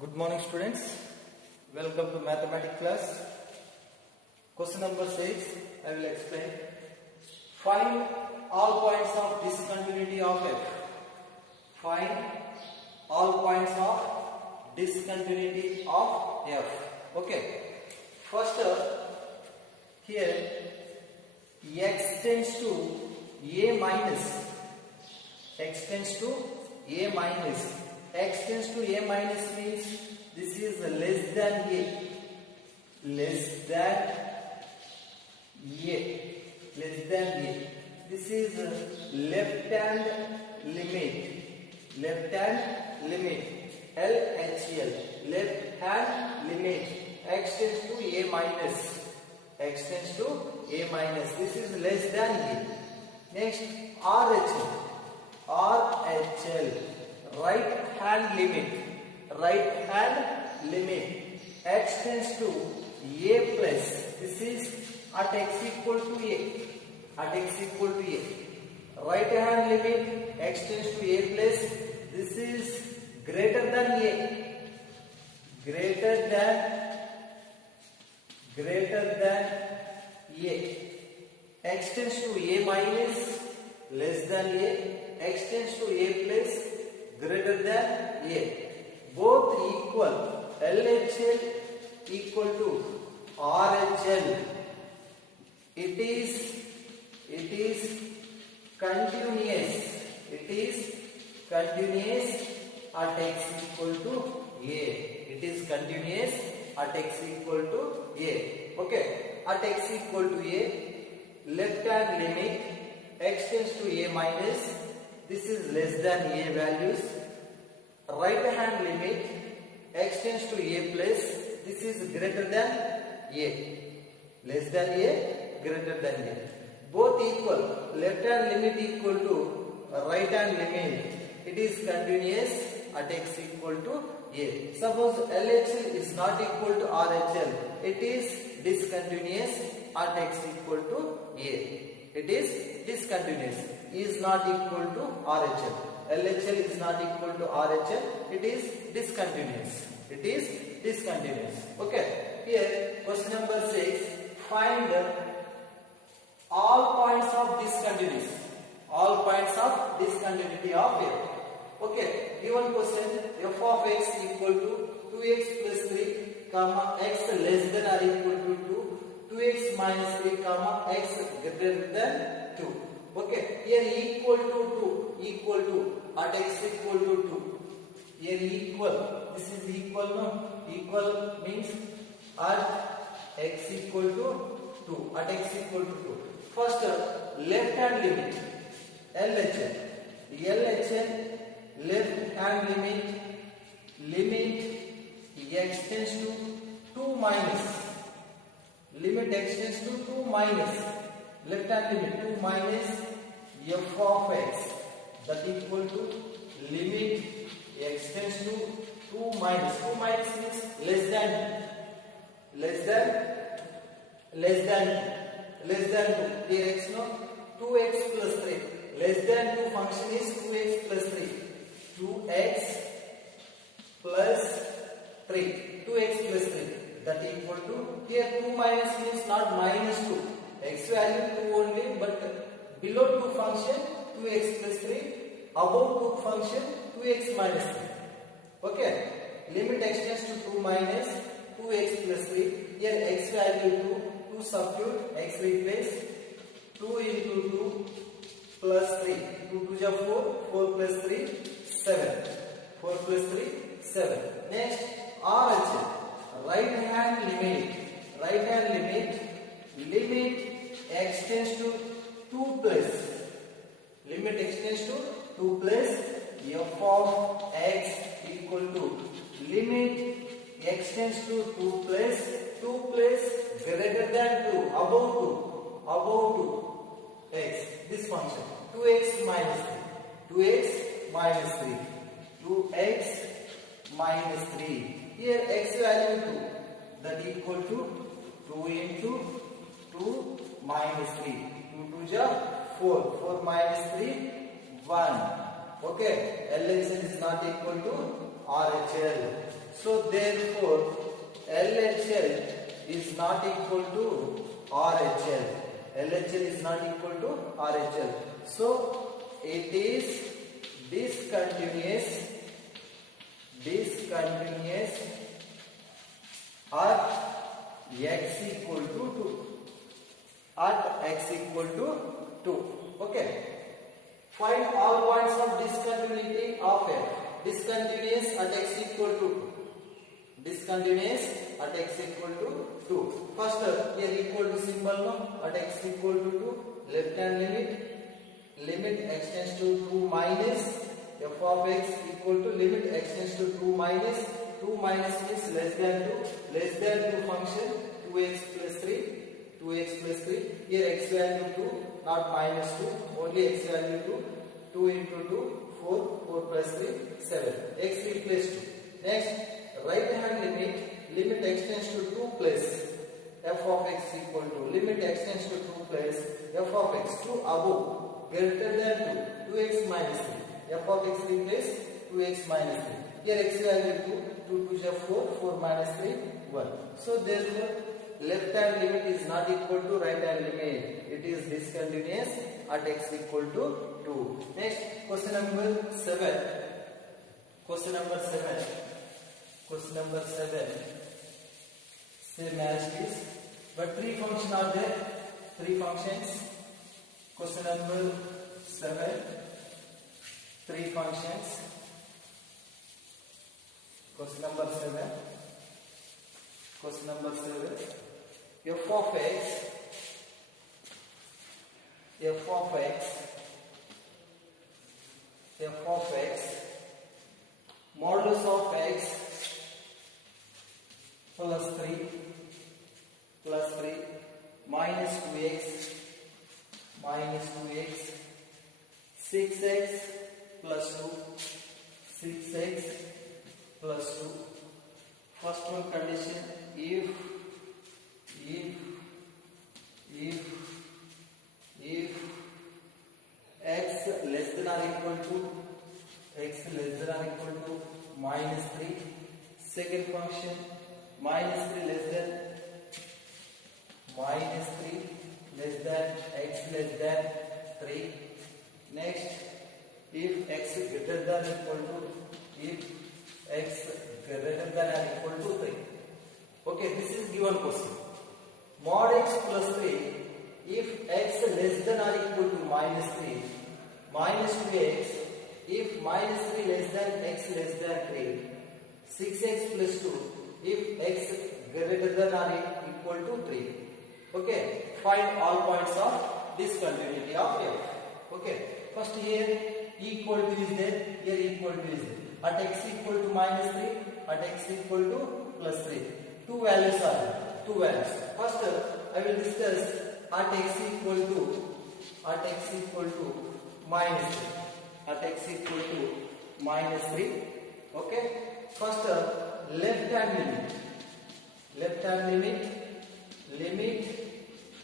Good morning, students. Welcome to mathematics class. Question number 6, I will explain. Find all points of discontinuity of f. Find all points of discontinuity of f. Okay. First, here x tends to a minus. X tends to a minus. X tends to a minus means this is less than a. Less than a. Less than a. This is left hand limit. Left hand limit. LHL. Left hand limit. X tends to a minus. X tends to a minus. This is less than a. Next, RHL. RHL. Right hand limit. Right hand limit. X tends to a plus. This is at x equal to a. At x equal to a. Right hand limit. X tends to a plus. This is greater than a. Greater than a. X tends to a minus. Less than a. X tends to a plus. Greater than a. Both equal. LHL equal to RHL. It is continuous. It is continuous at x equal to a. It is continuous at x equal to a. Okay. At x equal to a, left hand limit x tends to a minus. This is less than a values. Right hand limit x tends to a plus. This is greater than a. Less than a, greater than a. Both equal. Left hand limit equal to right hand limit. It is continuous at x equal to a. Suppose LHL is not equal to RHL. It is discontinuous at x equal to a. It is discontinuous. Is not equal to RHL. LHL is not equal to RHL. It is discontinuous. It is discontinuous. Okay. Here, question number 6. Find all points of discontinuity. All points of discontinuity of f. Okay. Given question, f of x equal to 2x plus 3, comma x less than or equal to 2, 2x minus 3, comma x greater than 2. Okay, here equal to 2, equal to, at x equal to 2. Here equal, this is equal, no? Equal means at x equal to 2, at x equal to 2. First, left hand limit, LHL. LHL, left hand limit x tends to 2 minus. Limit x tends to 2 minus. Left hand limit 2 minus f of x, that equal to limit x tends to 2 minus. 2 minus means less than 2. Here x no 2x plus 3. Less than 2 function is 2x plus 3. 2x plus 3. 2x plus 3. That equal to, here 2 minus means not minus 2. X value 2 only, but below 2 function 2x plus 3, above 2 function 2x minus 3. Okay. Limit x tends to 2 minus 2x plus 3. Here x value 2 substitute, x replace 2 into 2 plus 3. 2 to the 4, 4 plus 3, 7. 4 plus 3, 7. Next, RHL. Right hand limit. Right hand limit x tends to 2 plus. Limit x tends to 2 plus f of x equal to limit x tends to 2 plus greater than 2, above 2 x. This function 2x minus 3. 2x minus 3. 2x minus 3. Here x value 2, that equal to 2 into 2 minus 3. 2 to the 4. 4 minus 3, 1. Okay, LHL is not equal to RHL. So therefore LHL is not equal to RHL. LHL is not equal to RHL. So it is discontinuous at x equal to 2. At x equal to 2. Okay. Find all points of discontinuity of f. Discontinuous at x equal to 2. Discontinuous at x equal to 2. First, here equal to symbol no? At x equal to 2. Left hand limit x tends to 2 minus f of x equal to limit x tends to 2 minus 2 minus means less than 2 function 2x plus 3 here x value 2 not minus 2 only x value 2 into 2 4 plus 3 7 x replace 2. Next right hand limit x tends to 2 plus f of x equal to limit x tends to 2 plus f of x 2 above greater than 2 2x minus 3 f of x replace 2x minus 3 here x value 2 2 is 4 minus 3 1. So therefore left hand limit is not equal to right hand limit. It is discontinuous at x equal to 2. Next question number 7. Question number 7 same as this, but 3 functions are there. 3 functions. Question number 7 3 functions. Question number 7 f of x modulus of x plus 3 minus 2x 6x plus 2 first one condition if x less than or equal to minus 3 second function minus 3 less than x less than 3 next if x greater than or equal to 3. Okay, this is given question. Mod x plus 3 if x less than or equal to minus 3 minus 2x if minus 3 less than x less than 3 6x plus 2 if x greater than or equal to 3. Okay, find all points of discontinuity of f. Okay, first here equal to is there, here equal to is there. At x equal to minus 3, at x equal to plus 3. Two values are there. Two values. First, I will discuss at x equal to minus 3. At x equal to minus 3. Okay. First, left hand limit. Limit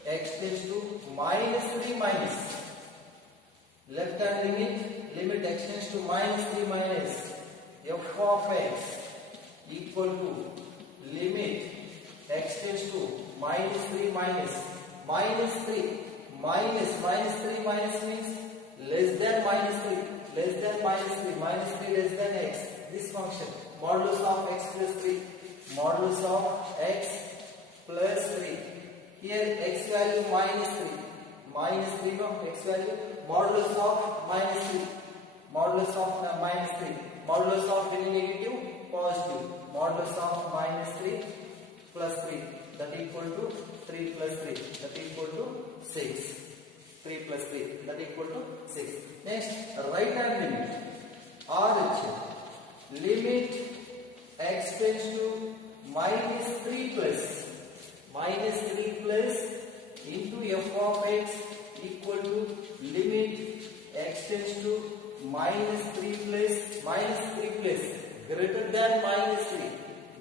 x tends to minus 3 minus. Left hand limit x tends to minus 3 minus f of x equal to limit x tends to minus 3 minus 3 means less than minus 3 less than x. This function modulus of x plus 3 here x value minus 3 no x value modulus of modulus of very negative positive modulus of minus 3 plus 3 that equal to 3 plus 3 that equal to 6. 3 plus 3 that equal to 6. Next, right hand limit RHL limit x tends to minus 3 plus into f of x equal to limit x tends to minus 3 plus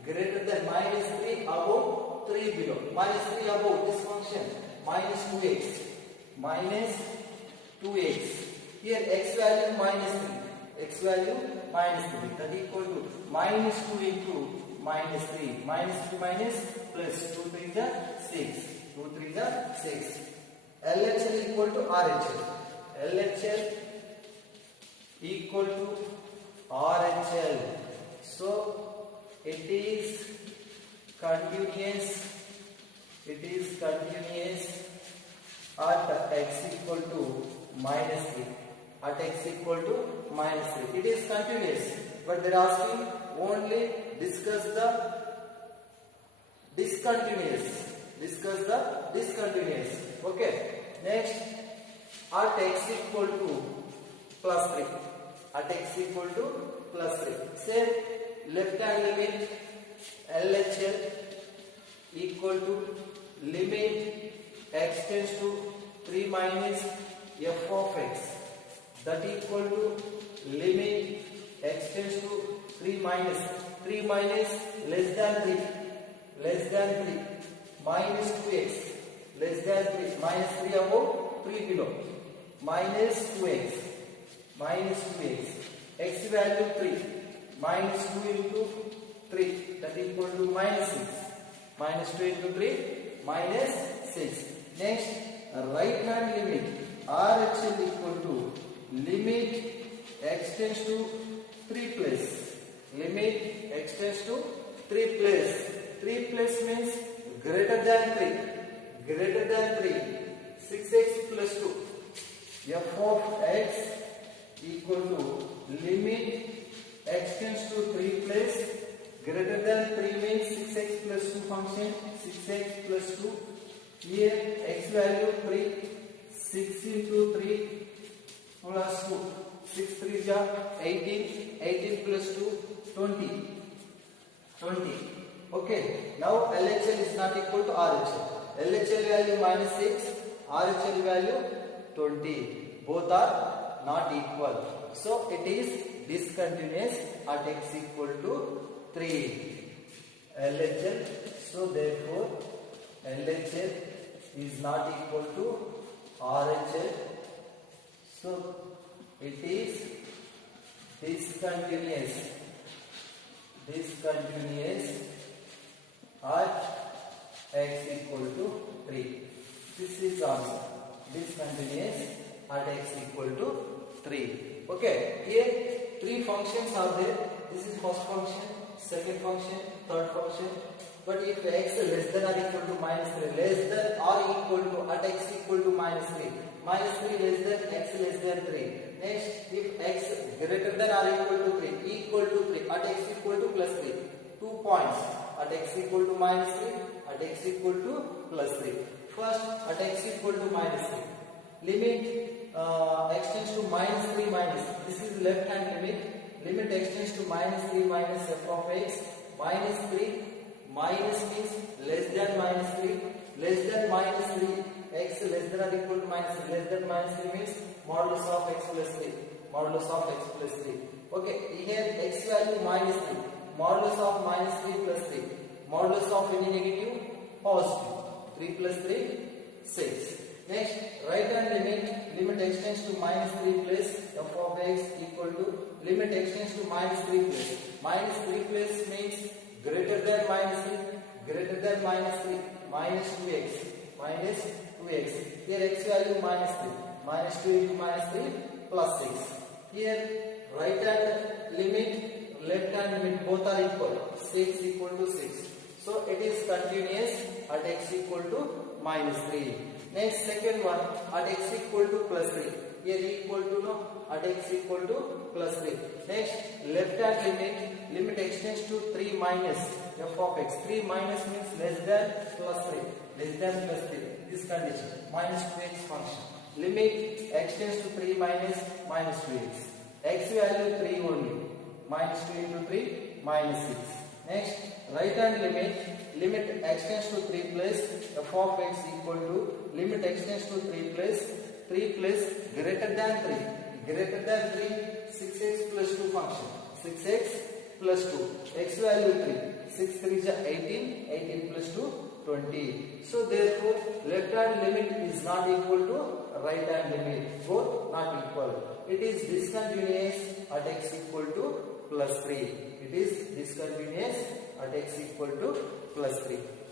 greater than minus 3 above 3 below minus 3 above this function minus 2x here x value minus 3 that equal to minus 2 into minus 3. Minus to minus plus 2 3 is 6. 2 3 is 6. LHL equal to RHL. LHL equal to RHL. So it is continuous. It is continuous at x equal to minus 3. At x equal to minus 3. It is continuous. But they are asking only discuss the discontinuous. Discuss the discontinuous. Okay. Next, at x equal to plus 3. At x equal to plus 3. Say left hand limit LHL equal to limit x tends to 3 minus f of x. That equal to limit x tends to 3 minus less than 3 minus 2x less than 3 minus 3 above 3 below minus 2x x value 3 minus 2 into 3 that equal to minus 6 minus 2 into 3 minus 6. Next, right hand limit RHL equal to limit x tends to 3 plus limit x tends to 3 plus 3 plus means greater than 3 6x plus 2 f of x equal to limit x tends to 3 plus greater than 3 means 6x plus 2 function 6x plus 2 here x value 3 6 into 3 plus 2 6 3 is 18 plus 2 20. Okay, now LHL is not equal to RHL. LHL value minus 6, RHL value 20. Both are not equal. So it is discontinuous at x equal to 3. LHL, so therefore LHL is not equal to RHL. So it is discontinuous at x equal to 3. This is answer. Discontinuous at x equal to 3. Okay, here 3 functions are there. This is first function, second function, third function. But if x less than or equal to minus 3, less than or equal to at x equal to minus 3, minus 3 less than x less than 3. Next, if x greater than or equal to 3, equal to 3, at x equal to plus 3. 2 points, at x equal to minus 3, at x equal to plus 3. First, at x equal to minus 3. Limit x tends to minus 3 minus. This is left hand limit. Limit x tends to minus 3 minus f of x. Minus 3. Minus means less than minus 3. Less than minus 3. X less than or equal to minus 3. Less than minus 3 means modulus of x plus 3. Modulus of x plus 3. Okay, here x value minus 3. Modulus of minus 3 plus 3. Modulus of any negative positive. 3 plus 3 6. Next, right hand limit x tends to minus 3 plus f of x equal to limit x tends to minus 3 plus. Minus 3 plus means greater than minus 3 minus 2x. Here x value minus 3. Minus 2 into minus 3 plus 6. Here right hand limit, left hand limit both are equal. 6 equal to 6. So it is continuous at x equal to minus 3. Next, second one at x equal to plus 3. Here equal to no, at x equal to plus 3. Next, left hand limit x tends to 3 minus f of x. 3 minus means less than plus 3. Less than plus 3. This condition minus 2x function. Limit x tends to 3 minus 2x. X value 3 only. Minus 2 into 3 minus 6. Next, right hand limit x tends to 3 plus f of x equal to limit x tends to 3 plus greater than 3. Greater than 3 6x plus 2 function. 6x plus 2. X value 3. 6 3 is 18 plus 2 20. So therefore left hand limit is not equal to right hand limit. Both not equal. It is discontinuous at x equal to plus 3. It is discontinuous at x equal to plus 3.